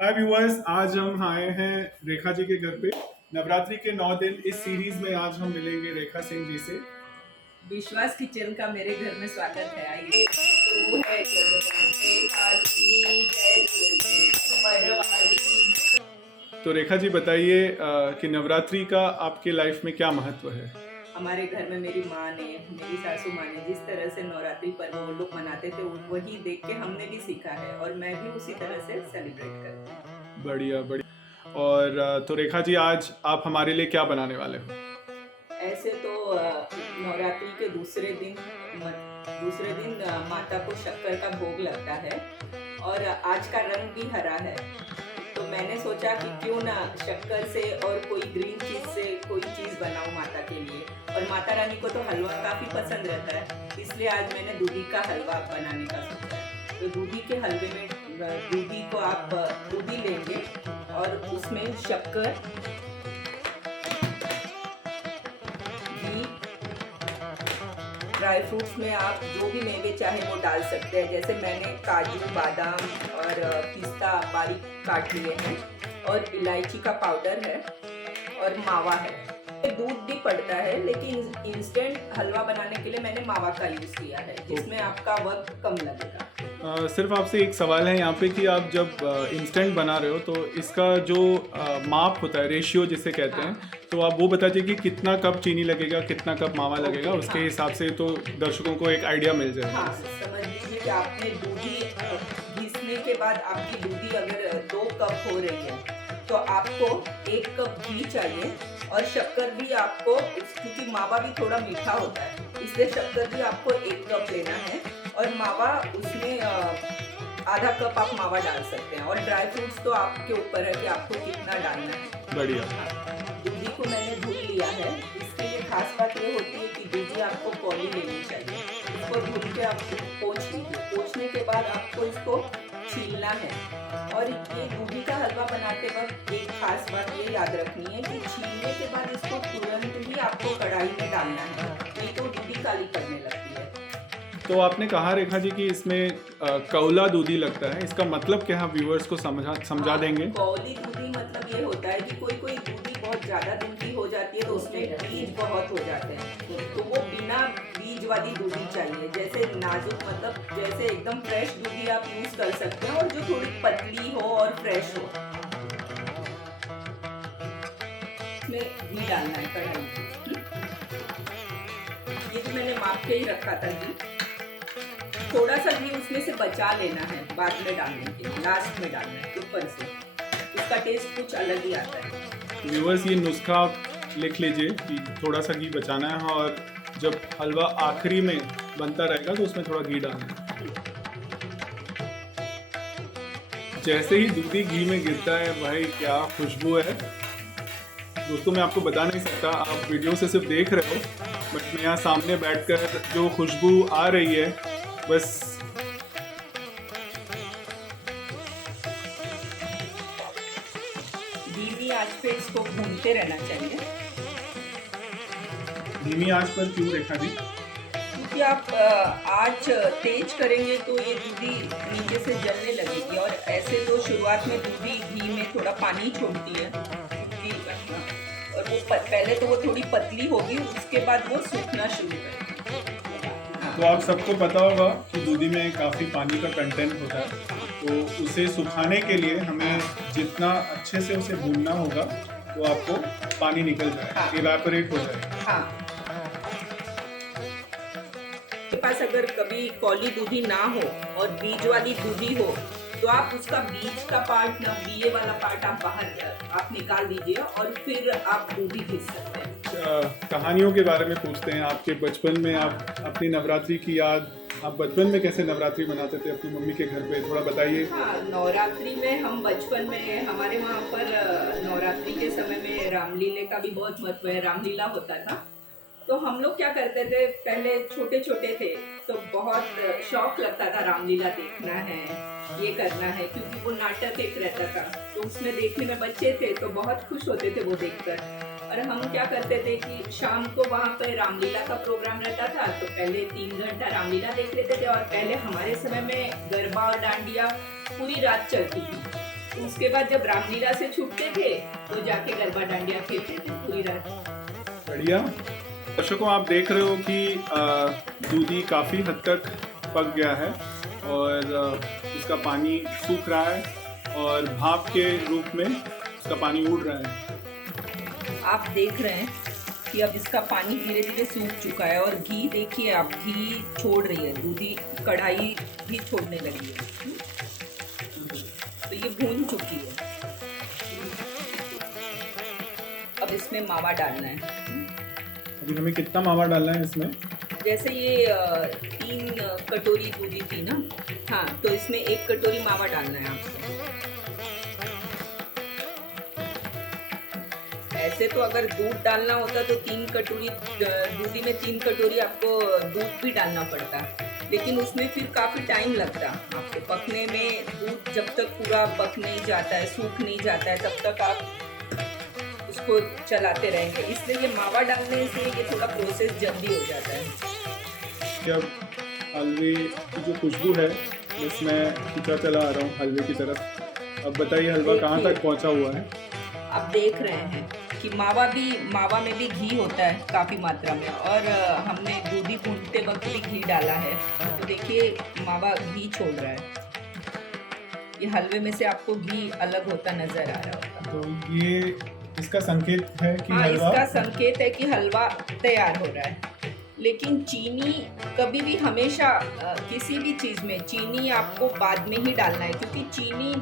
हाय viewers, आज हम आए हैं रेखा जी के घर पे। नवरात्रि के 9 दिन इस सीरीज में आज हम मिलेंगे रेखा सिंह जी से। विश्वास किचन का मेरे घर में स्वागत है। आइए। तू है जगदम्बे काली, जय दुर्गे परवारी। तो रेखा जी बताइए कि नवरात्रि का आपके लाइफ में क्या महत्व है। हमारे घर में मेरी माँ ने, मेरी सासू माँ ने जिस तरह से नवरात्रि पर्व वो लोग मनाते थे वही देख के हमने भी सीखा है और मैं भी उसी तरह से सेलिब्रेट करती हूँ। बढ़िया बढ़िया। और तो रेखा जी आज आप हमारे लिए क्या बनाने वाले हो। ऐसे तो नवरात्रि के दूसरे दिन माता को शक्कर का भोग लगता है और आज का रंग भी हरा है। तो मैंने सोचा कि क्यों ना शक्कर से और कोई ग्रीन चीज से कोई चीज बनाऊं माता के लिए। और माता रानी को तो हलवा काफी पसंद रहता है, इसलिए आज मैंने दूधी का हलवा बनाने का सोचा है। तो दूधी के हलवे में दूधी को आप दूधी लेंगे और उसमें शक्कर, घी, ड्राई फ्रूट्स में आप जो भी मेवे चाहे वो डाल सकते हैं। जैसे मैंने काजू, बादाम और पिस्ता बारीक काट लिए हैं और इलायची का पाउडर है और मावा है। दूध भी पड़ता है लेकिन इंस्टेंट हलवा बनाने के लिए मैंने मावा का यूज़ किया है जिसमें आपका वक्त कम लगेगा। सिर्फ आपसे एक सवाल है यहाँ पे कि आप जब इंस्टेंट बना रहे हो तो इसका जो माप होता है, रेशियो जिसे कहते हैं, तो आप वो बता दीजिए कि कितना कप चीनी लगेगा, कितना कप मावा लगेगा, उसके हिसाब से तो दर्शकों को एक आइडिया मिल जाएगा। हाँ, समझ लीजिए कि आपने दूधी घिसने के बाद आपकी दूधी अगर 2 कप हो रही है तो आपको 1 कप घी चाहिए और शक्कर भी आपको, क्योंकि मावा भी थोड़ा मीठा होता है इसलिए शक्कर भी आपको 1 कप लेना है और मावा उसमें आधा कप आप मावा डाल सकते हैं। और ड्राई फ्रूट्स तो आपके ऊपर है कि आपको कितना डालना है। बढ़िया। दूधी को मैंने धुल लिया है। इसके लिए खास बात ये होती है कि दूधी आपको कौली लेनी चाहिए। इसको धुल के आप पोंछ लीजिए। पोंछने के बाद आपको इसको छीलना है। और ये दूधी का हलवा बनाते वक्त एक खास बात ये याद रखनी है कि छीलने के बाद इसको तुरंत ही आपको कढ़ाई में डालना है, नहीं तो दूधी काली पड़ने लगती है। तो आपने कहा रेखा जी कि इसमें कौला दूधी लगता है, इसका मतलब क्या है, व्यूअर्स को समझा देंगे। कौली दूधी मतलब ये होता है कि कोई दूधी बहुत ज्यादा दिन की हो जाती है तो उसमें बीज बहुत हो जाते हैं, तो वो बिना बीज वाली दूधी चाहिए। जैसे नाजुक, मतलब जैसे एकदम फ्रेश दूधी आप यूज कर सकते हैं और जो थोड़ी पतली हो और फ्रेश हो। इसमें घी डालना है कढ़ाई में। ये भी मैंने माप के ही रखा था घी। थोड़ा सा घी उसमें से बचा लेना है, बाद में डालने के लिए, लास्ट में डालना है ऊपर से। इसका टेस्ट कुछ अलग ही आता है। व्यूअर्स, ये नुस्खा आप लिख लीजिए कि थोड़ा सा घी बचाना है और जब हलवा आखिरी में बनता रहेगा तो उसमें थोड़ा घी डालना है। जैसे ही दूधी घी में गिरता है, भाई क्या खुशबू है। दोस्तों, मैं आपको बता नहीं सकता, आप वीडियो से सिर्फ देख रहे हो, बट मैं यहाँ सामने बैठकर जो खुशबू आ रही है, बस धीमी आंच पे इसको भूनते रहना चाहिए। धीमी आंच पर क्यों रेखा जी? क्योंकि आप आंच तेज करेंगे तो ये दूधी नीचे से जलने लगेगी और ऐसे तो शुरुआत में दूधी घी में थोड़ा पानी छोड़ती है और वो पहले तो वो थोड़ी पतली होगी, उसके बाद वो सूखना शुरू करेगी। तो आप सबको पता होगा कि दूधी में काफ़ी पानी का कंटेंट होता है, तो उसे सुखाने के लिए हमें जितना अच्छे से उसे भूनना होगा तो आपको पानी निकल जाए, इवेपोरेट हो जाए। हाँ, आपके पास अगर कभी कौली दूधी ना हो और बीज वाली दूधी हो तो आप उसका बीज का पार्ट, ना बीए वाला पार्ट आप बाहर आप निकाल दीजिए और फिर आप दूधी घिस सकते हैं। कहानियों के बारे में पूछते हैं। आपके बचपन में, आप अपनी नवरात्रि की याद, आप बचपन में कैसे नवरात्रि मनाते थे अपनी मम्मी के घर पे, थोड़ा बताइए। हाँ, नवरात्रि में हम बचपन में हमारे वहाँ पर नवरात्रि के समय में रामलीला का भी बहुत महत्व है। रामलीला होता था तो हम लोग क्या करते थे, पहले छोटे छोटे थे तो बहुत शौक लगता था रामलीला देखना है, ये करना है, क्योंकि वो नाटक एक रहता था तो उसमें देखने में बच्चे थे तो बहुत खुश होते थे वो देखकर। और हम क्या करते थे कि शाम को वहाँ पर रामलीला का प्रोग्राम रहता था तो पहले 3 घंटा रामलीला देख लेते थे। और पहले हमारे समय में गरबा और डांडिया पूरी रात चलती थी, उसके बाद जब रामलीला से छूटते थे तो जाके गरबा डांडिया खेलते थे पूरी रात। बढ़िया। दर्शकों, आप देख रहे हो कि दूधी काफ़ी हद तक पक गया है और उसका पानी सूख रहा है और भाप के रूप में उसका पानी उड़ रहा है। आप देख रहे हैं कि अब इसका पानी धीरे धीरे सूख चुका है और घी देखिए, आप घी छोड़ रही है, दूधी कढ़ाई भी छोड़ने लगी है, तो ये भून चुकी है। अब इसमें मावा डालना है। अभी हमें कितना मावा डालना है इसमें? जैसे ये 3 कटोरी दूधी थी ना, हाँ, तो इसमें 1 कटोरी मावा डालना है आपको। ऐसे तो अगर दूध डालना होता तो 3 कटोरी दूधी में 3 कटोरी आपको दूध भी डालना पड़ता, लेकिन उसमें फिर काफ़ी टाइम लगता आपको पकने में। दूध जब तक पूरा पक नहीं जाता है, सूख नहीं जाता है, तब तक आप उसको चलाते रहेंगे। इसलिए ये मावा डालने से ये थोड़ा प्रोसेस जल्दी हो जाता है। जब हलवे की जो खुशबू है बस मैं खींचा चला आ रहा हूँ हलवे की तरफ। अब बताइए हलवा कहाँ तक पहुँचा हुआ है? आप देख रहे हैं कि मावा में भी घी होता है काफ़ी मात्रा में, और हमने दूधी भूनते वक्त भी घी डाला है, तो देखिए मावा घी छोड़ रहा है। ये हलवे में से आपको घी अलग होता नजर आ रहा होगा। तो ये इसका संकेत है कि हाँ, हलवा इसका संकेत है कि हलवा तैयार हो रहा है। लेकिन चीनी कभी भी हमेशा किसी भी चीज़ में चीनी आपको बाद में ही डालना है, क्योंकि चीनी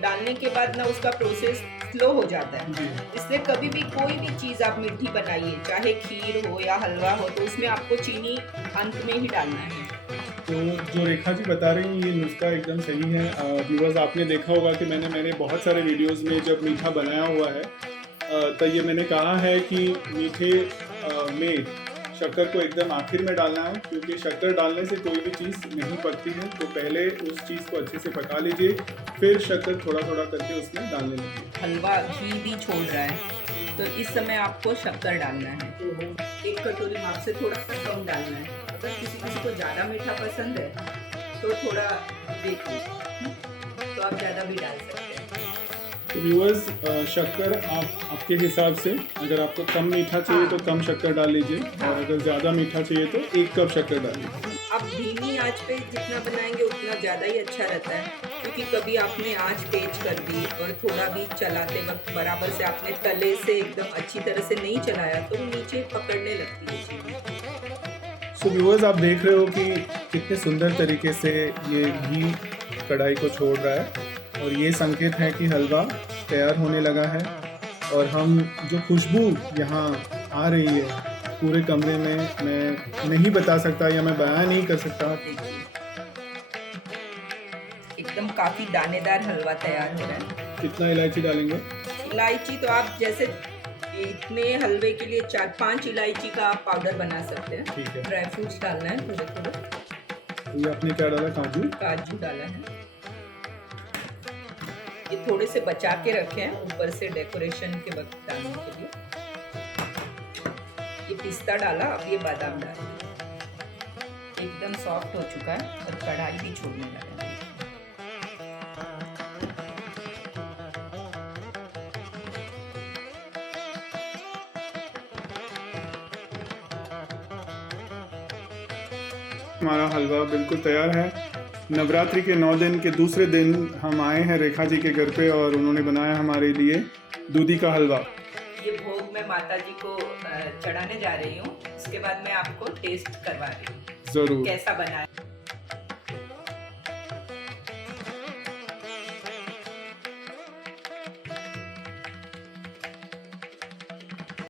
डालने के बाद ना उसका प्रोसेस स्लो हो जाता है। इसलिए कभी भी कोई भी चीज़ आप मीठी बनाइए, चाहे खीर हो या हलवा हो, तो उसमें आपको चीनी अंत में ही डालना है। तो जो रेखा जी बता रही हैं ये नुस्खा एकदम सही है। व्यूअर्स, आपने देखा होगा कि मैंने बहुत सारे वीडियोस में जब मीठा बनाया हुआ है तो ये मैंने कहा है कि मीठे में शक्कर को एकदम आखिर में डालना है, क्योंकि शक्कर डालने से कोई भी चीज़ नहीं पकती है। तो पहले उस चीज़ को अच्छे से पका लीजिए, फिर शक्कर थोड़ा थोड़ा करके उसमें डालने लीजिए। हलवा घी भी छोड़ रहा है, तो इस समय आपको शक्कर डालना है। 1 कटोरी माप से थोड़ा सा कम डालना है। अगर किसी को ज़्यादा मीठा पसंद है तो थोड़ा देखिए, तो आप ज़्यादा भी डाल सकते हैं। तो व्यूअर्स, शक्कर आपके हिसाब से, अगर आपको कम मीठा चाहिए तो कम शक्कर डाल लीजिए, और अगर ज़्यादा मीठा चाहिए तो 1 कप शक्कर डालिए। आप धीमी आंच पे जितना बनाएंगे उतना ज़्यादा ही अच्छा रहता है, क्योंकि कभी आपने आंच तेज कर दी और थोड़ा भी चलाते वक्त बराबर से आपने तले से एकदम अच्छी तरह से नहीं चलाया तो नीचे पकड़ने लगती है चीज़। सो व्यूअर्स, आप देख रहे हो कि कितने सुंदर तरीके से ये घी कढ़ाई को छोड़ रहा है, और ये संकेत है कि हलवा तैयार होने लगा है। और हम जो खुशबू यहाँ आ रही है पूरे कमरे में, मैं नहीं बता सकता या मैं बयान नहीं कर सकता। एकदम काफ़ी दानेदार हलवा तैयार हो रहा है। कितना इलायची डालेंगे? इलायची तो आप जैसे इतने हलवे के लिए 4-5 इलायची का आप पाउडर बना सकते हैं। ठीक है। ड्राई फ्रूट्स डालना है थोड़े थोड़े। ये आपने क्या डाला? काजू डाला है। ये थोड़े से बचा के रखे हैं ऊपर से डेकोरेशन के वक्त डालने के लिए। ये पिस्ता डाला, अब ये बादाम डाला। एकदम सॉफ्ट हो चुका है और कढ़ाई भी छोड़ने लगा है। हमारा हलवा बिल्कुल तैयार है। नवरात्रि के 9 दिन के दूसरे दिन हम आए हैं रेखा जी के घर पे, और उन्होंने बनाया हमारे लिए दूधी का हलवा। ये भोग मैं माता जी को चढ़ाने जा रही हूँ, उसके बाद मैं आपको टेस्ट करवा रही हूँ ज़रूर। कैसा बना है।